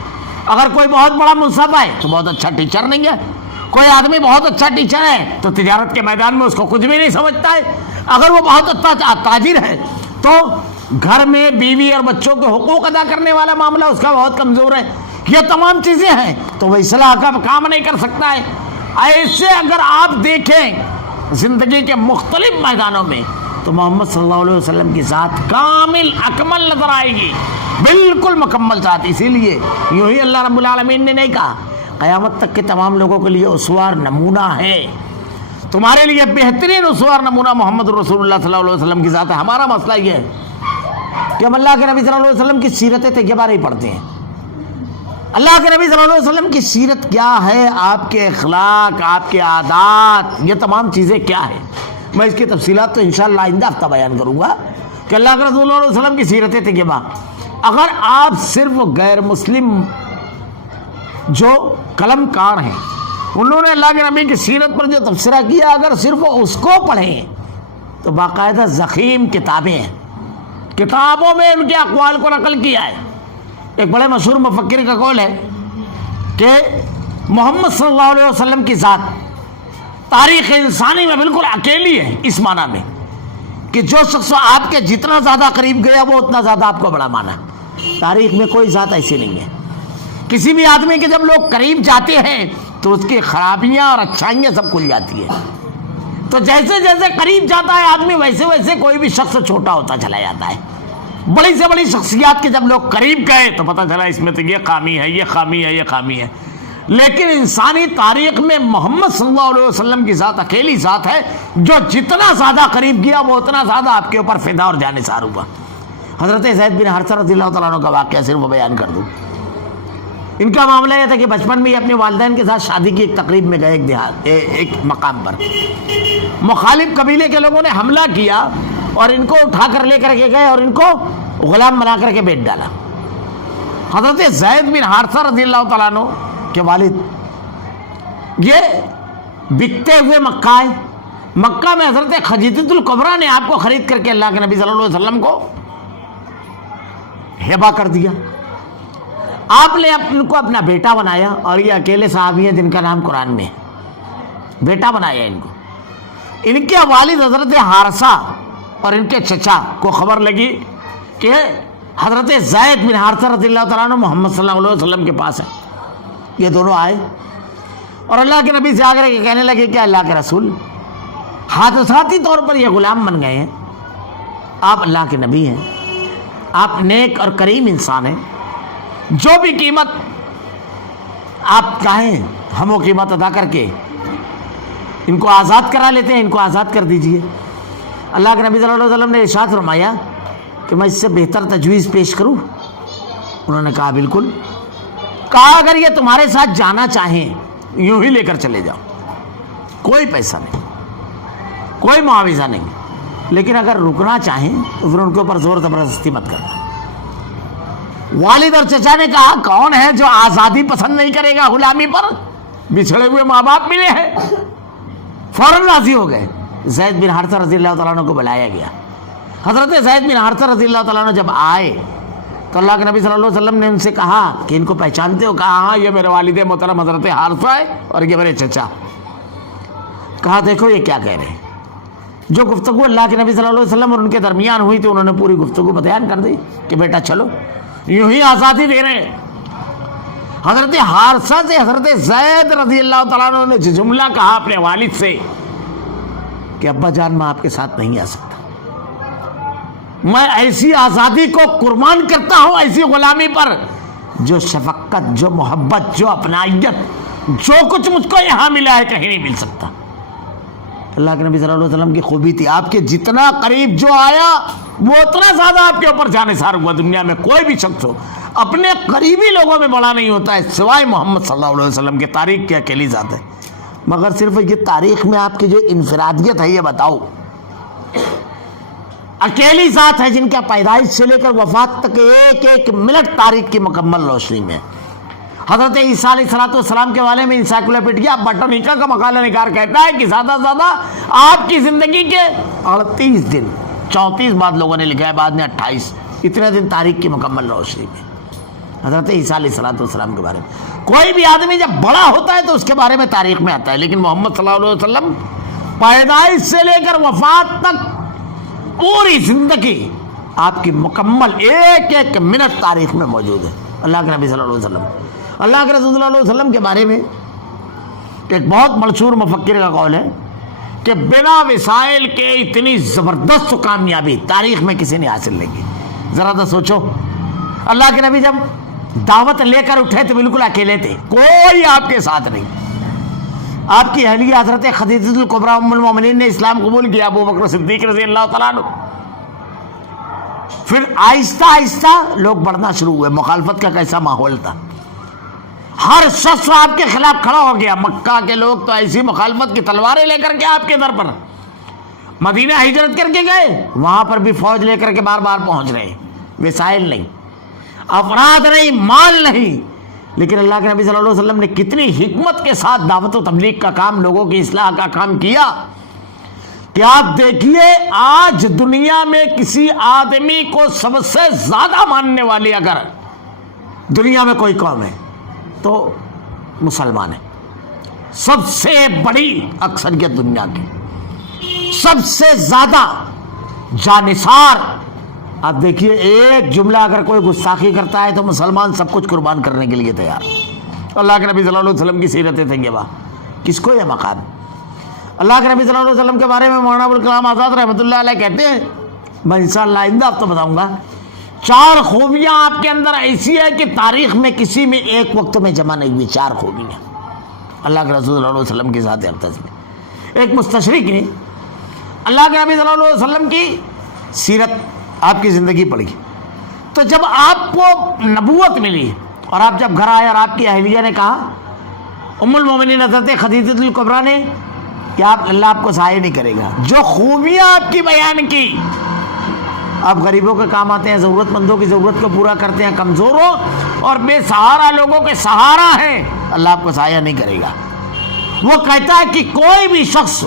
اگر کوئی بہت بڑا منصب ہے تو بہت اچھا ٹیچر نہیں ہے، کوئی آدمی بہت اچھا ٹیچر ہے تو تجارت کے میدان میں اس کو کچھ بھی نہیں سمجھتا ہے، اگر وہ بہت اچھا تاجر ہے تو گھر میں بیوی اور بچوں کے حقوق ادا کرنے والا معاملہ اس کا بہت کمزور ہے۔ یہ تمام چیزیں ہیں تو وہ اصلاح کا کام نہیں کر سکتا ہے۔ ایسے اگر آپ دیکھیں زندگی کے مختلف میدانوں میں تو محمد صلی اللہ علیہ وسلم کی ذات کامل اکمل نظر آئے گی، بالکل مکمل ذات۔ اسی لیے یوں ہی اللہ رب العالمین نے نہیں کہا، قیامت تک کے تمام لوگوں کے لیے اسوہ نمونہ ہے، تمہارے لیے بہترین اسوہ نمونہ محمد رسول اللہ صلی اللہ علیہ وسلم کی ذات ہے۔ ہمارا مسئلہ یہ ہے کہ ہم اللہ کے نبی صلی اللہ علیہ وسلم کی سیرت طیبہ نہیں پڑھتے ہیں۔ اللہ کے نبی صلی اللہ علیہ وسلم کی سیرت کیا ہے، آپ کے اخلاق، آپ کے عادات، یہ تمام چیزیں کیا ہیں، میں اس کی تفصیلات تو انشاءاللہ آئندہ ہفتہ بیان کروں گا کہ اللہ کے رسول اللہ علیہ وسلم کی سیرت طیبہ۔ اگر آپ صرف غیر مسلم جو قلم کار ہیں انہوں نے اللہ کے نبی کی سیرت پر جو تبصرہ کیا، اگر صرف اس کو پڑھیں تو باقاعدہ ضخیم کتابیں ہیں، کتابوں میں ان کے اقوال کو نقل کیا ہے۔ ایک بڑے مشہور مفکر کا قول ہے کہ محمد صلی اللہ علیہ وسلم کی ذات تاریخ انسانی میں بالکل اکیلی ہے، اس معنی میں کہ جو شخص آپ کے جتنا زیادہ قریب گیا وہ اتنا زیادہ آپ کو بڑا مانا۔ تاریخ میں کوئی ذات ایسی نہیں ہے۔ کسی بھی آدمی کے جب لوگ قریب جاتے ہیں تو اس کی خرابیاں اور اچھائیاں سب کھل جاتی ہیں، تو جیسے جیسے قریب جاتا ہے آدمی ویسے ویسے کوئی بھی شخص چھوٹا ہوتا چلا جاتا ہے۔ بڑی سے بڑی شخصیات کے جب لوگ قریب گئے تو پتہ چلا اس میں تو یہ خامی ہے، یہ خامی ہے، یہ خامی ہے۔ لیکن انسانی تاریخ میں محمد صلی اللہ علیہ وسلم کی ذات اکیلی ذات ہے جو جتنا زیادہ قریب گیا وہ اتنا زیادہ آپ کے اوپر فدا اور جانثار ہوا۔ حضرت زید بن حارثہ رضی اللہ تعالیٰ عنہ کا واقعہ صرف بیان کر دوں۔ ان کا معاملہ یہ تھا کہ بچپن میں یہ اپنے والدین کے ساتھ شادی کی ایک تقریب میں گئے، ایک مقام پر مخالف قبیلے کے لوگوں نے حملہ کیا اور ان کو اٹھا کر لے کر کے گئے اور ان کو غلام بنا کر کے بیچ ڈالا۔ حضرت زید بن حارثہ رضی اللہ تعالیٰ عنہ کے والد یہ بکتے ہوئے مکہ آئے۔ مکہ میں حضرت خدیجہ الکبریٰ نے آپ کو خرید کر کے اللہ کے نبی صلی اللہ علیہ وسلم کو ہبہ کر دیا۔ آپ نے ان کو اپنا بیٹا بنایا، اور یہ اکیلے صحابی ہیں جن کا نام قرآن میں ہے، بیٹا بنایا ان کو۔ ان کے والد حضرت حارثہ اور ان کے چچا کو خبر لگی کہ حضرت زید بن حارثہ رضی اللہ تعالیٰ عنہ محمد صلی اللہ علیہ وسلم کے پاس ہے۔ یہ دونوں آئے اور اللہ کے نبی سے آ کر کے کہنے لگے کہ اللہ کے رسول، حادثاتی طور پر یہ غلام بن گئے ہیں، آپ اللہ کے نبی ہیں، آپ نیک اور کریم انسان ہیں، جو بھی قیمت آپ چاہیں ہم وہ قیمت ادا کر کے ان کو آزاد کرا لیتے ہیں، ان کو آزاد کر دیجئے۔ اللہ کے نبی صلی اللہ علیہ وسلم نے ارشاد فرمایا کہ میں اس سے بہتر تجویز پیش کروں؟ انہوں نے کہا بالکل۔ کہا اگر یہ تمہارے ساتھ جانا چاہیں یوں ہی لے کر چلے جاؤ، کوئی پیسہ نہیں، کوئی معاوضہ نہیں، لیکن اگر رکنا چاہیں تو پھر ان کے اوپر زور زبردستی مت کرنا۔ والد اور چچا نے کہا کون ہے جو آزادی پسند نہیں کرے گا غلامی پر؟ بچھڑے ہوئے ماں باپ ملے ہیں۔ فوراً راضی ہو گئے۔ زید بن حارثہ رضی اللہ تعالیٰ عنہ کو بلایا گیا۔ حضرت زید بن حارثہ رضی اللہ تعالیٰ عنہ جب آئے تو اللہ کے نبی صلی اللہ علیہ وسلم نے ان سے کہا کہ ان کو پہچانتے ہو؟ کہا ہاں، یہ میرے والد محترم حضرت حارثہ ہے اور یہ میرے چچا۔ کہا دیکھو یہ کیا کہہ رہے ہیں۔ جو گفتگو اللہ کے نبی صلی اللہ علیہ وسلم اور ان کے درمیان ہوئی تھی انہوں نے پوری گفتگو بیان کر دی کہ بیٹا چلو، یوں ہی آزادی دے رہے ہیں۔ حضرت حارثہ سے حضرت زید رضی اللہ تعالیٰ عنہ نے جملہ کہا اپنے والد سے کہ ابا جان میں آپ کے ساتھ نہیں آ سکتا، میں ایسی آزادی کو قربان کرتا ہوں ایسی غلامی پر جو شفقت، جو محبت، جو اپنائیت، جو کچھ مجھ کو یہاں ملا ہے کہیں نہیں مل سکتا۔ اللہ کے نبی صلی اللہ علیہ وسلم کی خوبی تھی، آپ کے جتنا قریب جو آیا وہ اتنا زیادہ آپ کے اوپر جانثار ہوا۔ دنیا میں کوئی بھی شخص ہو اپنے قریبی لوگوں میں بڑا نہیں ہوتا ہے سوائے محمد صلی اللہ علیہ وسلم کے، تاریخ کی اکیلی ذات ہے۔ مگر صرف یہ تاریخ میں آپ کی جو انفرادیت ہے یہ بتاؤ. اکیلی ذات ہے جن کا پیدائش سے لے کر وفات تک ایک ایک منٹ تاریخ کی مکمل روشنی میں. حضرت عیسیٰ علیہ السلام کے بارے میں انسائکلوپیڈیا برٹانیکا کا مقالہ نگار کہتا ہے کہ زیادہ سے زیادہ آپ کی زندگی کے 38 دن، 34 بعد لوگوں نے لکھا ہے، بعد میں 28، اتنے دن تاریخ کی مکمل روشنی میں حضرت عیسیٰ علیہ السلام کے بارے میں. کوئی بھی آدمی جب بڑا ہوتا ہے تو اس کے بارے میں تاریخ میں آتا ہے، لیکن محمد صلی اللہ علیہ وسلم پیدائش سے لے کر وفات تک پوری زندگی آپ کی مکمل ایک ایک منٹ تاریخ میں موجود ہے. اللہ کے نبی صلی اللہ علیہ وسلم، اللہ کے رسول صلی اللہ علیہ وسلم کے بارے میں ایک بہت مشہور مفکر کا قول ہے کہ بنا وسائل کے اتنی زبردست کامیابی تاریخ میں کسی نے حاصل نہیں کی. ذرا تو سوچو، اللہ کے نبی جب دعوت لے کر اٹھے تو بالکل اکیلے تھے، کوئی آپ کے ساتھ نہیں. آپ کی اہلیہ حضرت خدیجہ الکبریٰ ام المومنین نے اسلام قبول کیا، ابو بکر صدیق رضی اللہ تعالیٰ عنہ. پھر آہستہ آہستہ لوگ بڑھنا شروع ہوئے. مخالفت کا کیسا ماحول تھا، ہر شخص آپ کے خلاف کھڑا ہو گیا. مکہ کے لوگ تو ایسی مخالفت کی تلواریں لے کر کے آپ کے در پر. مدینہ ہجرت کر کے گئے، وہاں پر بھی فوج لے کر کے بار بار پہنچ رہے. وسائل نہیں، افراد نہیں، مال نہیں، لیکن اللہ کے نبی صلی اللہ علیہ وسلم نے کتنی حکمت کے ساتھ دعوت و تبلیغ کا کام، لوگوں کی اصلاح کا کام کیا کہ آپ دیکھیے آج دنیا میں کسی آدمی کو سب سے زیادہ ماننے والی اگر دنیا میں کوئی قوم ہے تو مسلمان ہے. سب سے بڑی اکثریت دنیا کی، سب سے زیادہ جانثار. آپ دیکھیے ایک جملہ اگر کوئی گستاخی کرتا ہے تو مسلمان سب کچھ قربان کرنے کے لیے تیار. اللہ کے نبی صلی اللہ علیہ وسلم کی سیرتیں تھیں یہ بات، کس کو یہ مقام. اللہ کے نبی صلی اللہ علیہ وسلم کے بارے میں مولانا ابوالکلام آزاد رحمۃ اللہ علیہ کہتے ہیں، میں انشاءاللہ آئندہ آپ کو بتاؤں گا، 4 خوبیاں آپ کے اندر ایسی ہے کہ تاریخ میں کسی میں ایک وقت میں جمع نہیں ہوئی. 4 خوبیاں اللہ کے رسول صلی اللہ علیہ وسلم کی ذات اقدس میں. ایک مستشرق نے اللہ کے نبی صلی اللہ علیہ وسلم کی سیرت، آپ کی زندگی پڑھی، تو جب آپ کو نبوت ملی اور آپ جب گھر آئے اور آپ کی اہلیہ نے کہا، ام المومنین حضرت خدیجہ الکبریٰ نے، کہ اللہ آپ کو ضائع نہیں کرے گا. جو خوبیاں آپ کی بیان کی، آپ غریبوں کے کام آتے ہیں، ضرورت مندوں کی ضرورت کو پورا کرتے ہیں، کمزوروں اور بے سہارا لوگوں کے سہارا ہیں، اللہ آپ کو ضائع نہیں کرے گا. وہ کہتا ہے کہ کوئی بھی شخص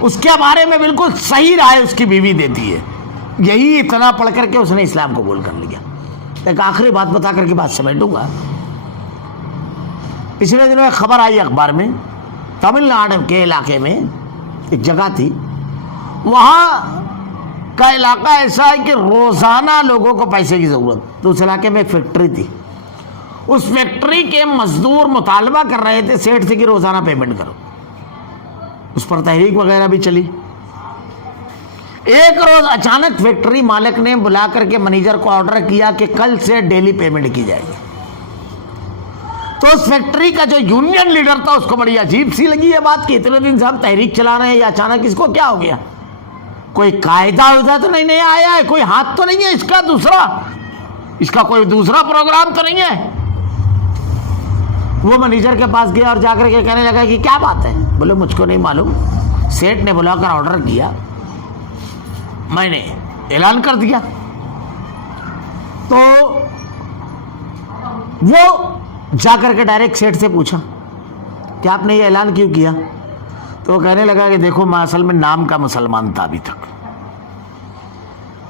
اس کے بارے میں بالکل صحیح رائے اس کی بیوی دیتی ہے. یہی اتنا پڑھ کر کے اس نے اسلام قبول کر لیا. ایک آخری بات بتا کر کے بات سمیٹوں گا. پچھلے دنوں ایک خبر آئی اخبار میں، تمل ناڈو کے علاقے میں ایک جگہ تھی، وہاں کا علاقہ ایسا ہے کہ روزانہ لوگوں کو پیسے کی ضرورت. تو اس علاقے میں ایک فیکٹری تھی، اس فیکٹری کے مزدور مطالبہ کر رہے تھے سیٹ سے کہ روزانہ پیمنٹ کرو. اس پر تحریک وغیرہ بھی چلی. ایک روز اچانک فیکٹری مالک نے بلا کر کے مینیجر کو آرڈر کیا کہ کل سے ڈیلی پیمنٹ کی جائے گی. تو اس فیکٹری کا جو یونین لیڈر تھا اس کو بڑی عجیب سی لگی یہ بات کہ اتنے دن سے ہم تحریک چلا رہے ہیں، یا اچانک اس کو کیا ہو گیا، کوئی قاعدہ وعدہ تو نہیں آیا ہے، کوئی ہاتھ تو نہیں ہے اس کا دوسرا، اس کا کوئی دوسرا پروگرام تو نہیں ہے. وہ مینیجر کے پاس گیا اور جا کر کے کہنے لگا کہ کیا بات ہے. بولے مجھ کو نہیں معلوم، سیٹ نے بلا کر آرڈر کیا، میں نے اعلان کر دیا. تو وہ جا کر کے ڈائریکٹ سیٹ سے پوچھا کہ آپ نے یہ اعلان کیوں کیا. تو وہ کہنے لگا کہ دیکھو میں اصل میں نام کا مسلمان تھا ابھی تک.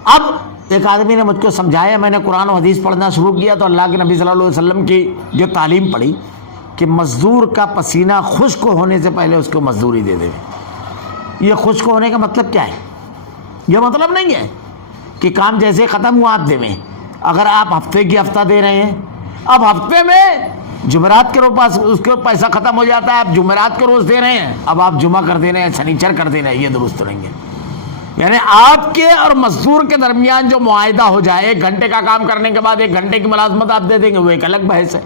اب ایک آدمی نے مجھ کو سمجھایا، میں نے قرآن و حدیث پڑھنا شروع کیا تو اللہ کے نبی صلی اللہ علیہ وسلم کی جو تعلیم پڑھی کہ مزدور کا پسینہ خشک ہونے سے پہلے اس کو مزدوری دے دے. یہ خشک ہونے کا مطلب کیا ہے؟ یہ مطلب نہیں ہے کہ کام جیسے ختم ہوا آپ دے میں. اگر آپ ہفتے کی ہفتہ دے رہے ہیں، اب ہفتے میں جمعرات کے روز اس کے پیسہ ختم ہو جاتا ہے، آپ جمعرات کے روز دے رہے ہیں، اب آپ جمعہ کر دے رہے ہیں، سنیچر کر دے رہے ہیں، یہ درست نہیں ہے. یعنی آپ کے اور مزدور کے درمیان جو معاہدہ ہو جائے، 1 گھنٹے کا کام کرنے کے بعد 1 گھنٹے کی ملازمت آپ دے دیں گے، وہ ایک الگ بحث ہے.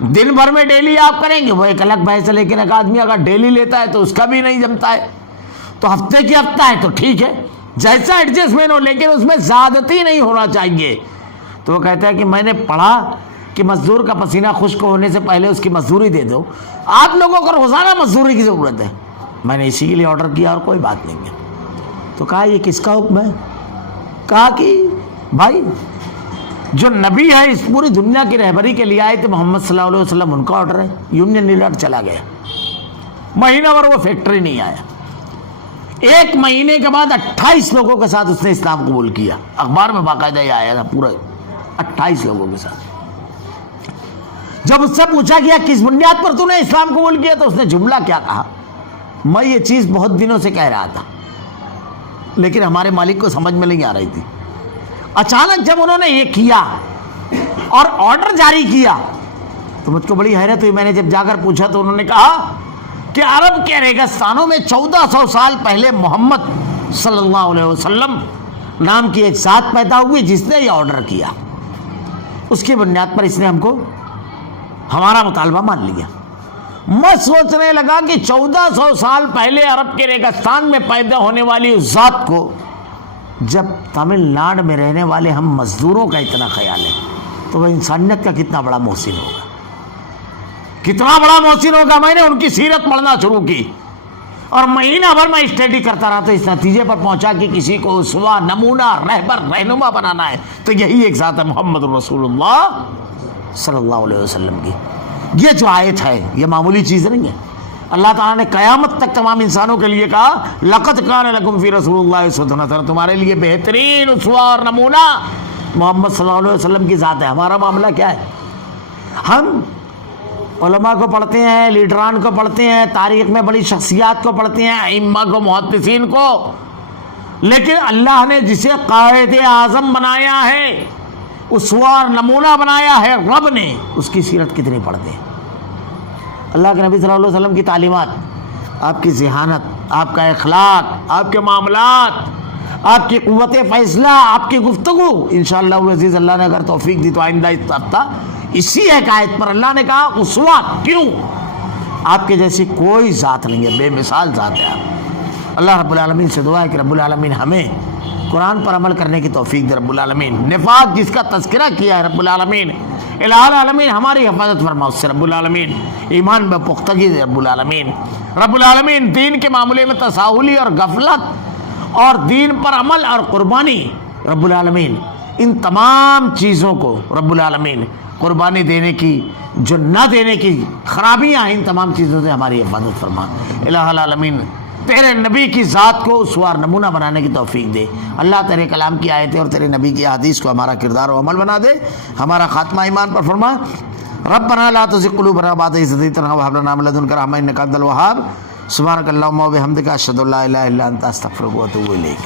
دن بھر میں ڈیلی آپ کریں گے وہ ایک الگ بحث ہے. لیکن ایک آدمی اگر ڈیلی لیتا ہے تو اس کا بھی نہیں جمتا ہے. تو ہفتے کی ہفتہ ہے تو ٹھیک ہے، جیسا ایڈجسٹمنٹ ہو، لیکن اس میں زیادتی نہیں ہونا چاہیے. تو وہ کہتا ہے کہ میں نے پڑھا کہ کہ مزدور کا پسینہ خشک ہونے سے پہلے اس کی مزدوری دے دو. آپ لوگوں کو روزانہ مزدوری کی ضرورت ہے, میں نے اسی کے لیے آرڈر کیا اور کوئی بات نہیں ہے. تو کہا یہ کس کا حکم ہے؟ کہا کہ بھائی جو نبی ہے اس پوری دنیا کی رہبری کے لیے آئے تھے محمد صلی اللہ علیہ وسلم, ان کا آرڈر ہے. یونین لیڈر چلا گیا, مہینہ بھر وہ فیکٹری نہیں آیا. 1 مہینے کے بعد 28 لوگوں کے ساتھ اس نے اسلام قبول کیا. اخبار میں باقاعدہ یہ آیا تھا, پورا 28 لوگوں کے ساتھ. جب اس سے پوچھا گیا کس بنیاد پر تو نے اسلام قبول کیا, تو اس نے جملہ کیا کہا, میں یہ چیز بہت دنوں سے کہہ رہا تھا لیکن ہمارے مالک کو سمجھ میں نہیں آ رہی تھی. اچانک جب انہوں نے یہ کیا اور آرڈر جاری کیا تو مجھ کو بڑی حیرت ہوئی. میں نے جب جا کر پوچھا تو انہوں نے کہا کہ عرب کے ریگستانوں میں 1400 سال پہلے محمد صلی اللہ علیہ وسلم نام کی ایک ذات پیدا ہوئی جس نے یہ آرڈر کیا. اس کی بنیاد پر اس نے ہم کو ہمارا مطالبہ مان لیا. میں سوچنے لگا کہ 1400 سال پہلے عرب کے ریگستان میں پیدا ہونے والی اس ذات کو جب تمل ناڈو میں رہنے والے ہم مزدوروں کا اتنا خیال ہے تو وہ انسانیت کا کتنا بڑا محسن ہوگا, کتنا بڑا محسن ہوگا. میں نے ان کی سیرت پڑھنا شروع کی اور مہینہ بھر میں اسٹڈی کرتا رہا تو اس نتیجے پر پہنچا کہ کسی کو اسوا, نمونہ, رہبر, رہنما بنانا ہے تو یہی ایک ذات ہے محمد رسول اللہ صلی اللہ علیہ وسلم کی. یہ جو آیت ہے یہ معمولی چیز نہیں ہے. اللہ تعالیٰ نے قیامت تک تمام انسانوں کے لیے کہا لقد کان لکم فی رسول اللہ اسوۃ حسنہ, تمہارے لیے بہترین اسوہ اور نمونہ محمد صلی اللہ علیہ وسلم کی ذات ہے. ہمارا معاملہ کیا ہے؟ ہم علماء کو پڑھتے ہیں, لیڈران کو پڑھتے ہیں, تاریخ میں بڑی شخصیات کو پڑھتے ہیں, ائمہ کو, محدثین کو, لیکن اللہ نے جسے قائد اعظم بنایا ہے, اسوہ اور نمونہ بنایا ہے رب نے, اس کی سیرت کتنی پڑھتے ہیں؟ اللہ کے نبی صلی اللہ علیہ وسلم کی تعلیمات, آپ کی ذہانت, آپ کا اخلاق, آپ کے معاملات, آپ کی قوت فیصلہ, آپ کی گفتگو, انشاءاللہ العزیز اللہ نے اگر توفیق دی تو آئندہ اس ہفتہ اسی ایک آیت پر اللہ نے کہا اسوہ. کیوں؟ آپ کے جیسی کوئی ذات نہیں ہے, بے مثال ذات ہے آپ. اللہ رب العالمین سے دعا ہے کہ رب العالمین ہمیں قرآن پر عمل کرنے کی توفیق دے. رب العالمین نفاق جس کا تذکرہ کیا ہے رب العالمین الہ العالمین ہماری حفاظت فرما اس سے. رب العالمین ایمان میں پختگی دے. رب العالمین رب العالمین دین کے معاملے میں تساہلی اور غفلت اور دین پر عمل اور قربانی, رب العالمین ان تمام چیزوں کو رب العالمین قربانی دینے کی, جو نہ دینے کی خرابیاں ہیں, ان تمام چیزوں سے ہماری حفاظت فرما. الہ العالمین تیرے نبی کی ذات کو اسوہ نمونہ بنانے کی توفیق دے. اللہ تیرے کلام کی آیتیں اور تیرے نبی کی احادیث کو ہمارا کردار و عمل بنا دے. ہمارا خاتمہ ایمان پر فرما. ربنا لا تزغ قلوبنا بعد إذ هديتنا وهب لنا من لدنك رحمة إنك أنت الوهاب. سبحانك اللهم وبحمدك أشهد أن لا إله إلا أنت أستغفرك وأتوب إليك.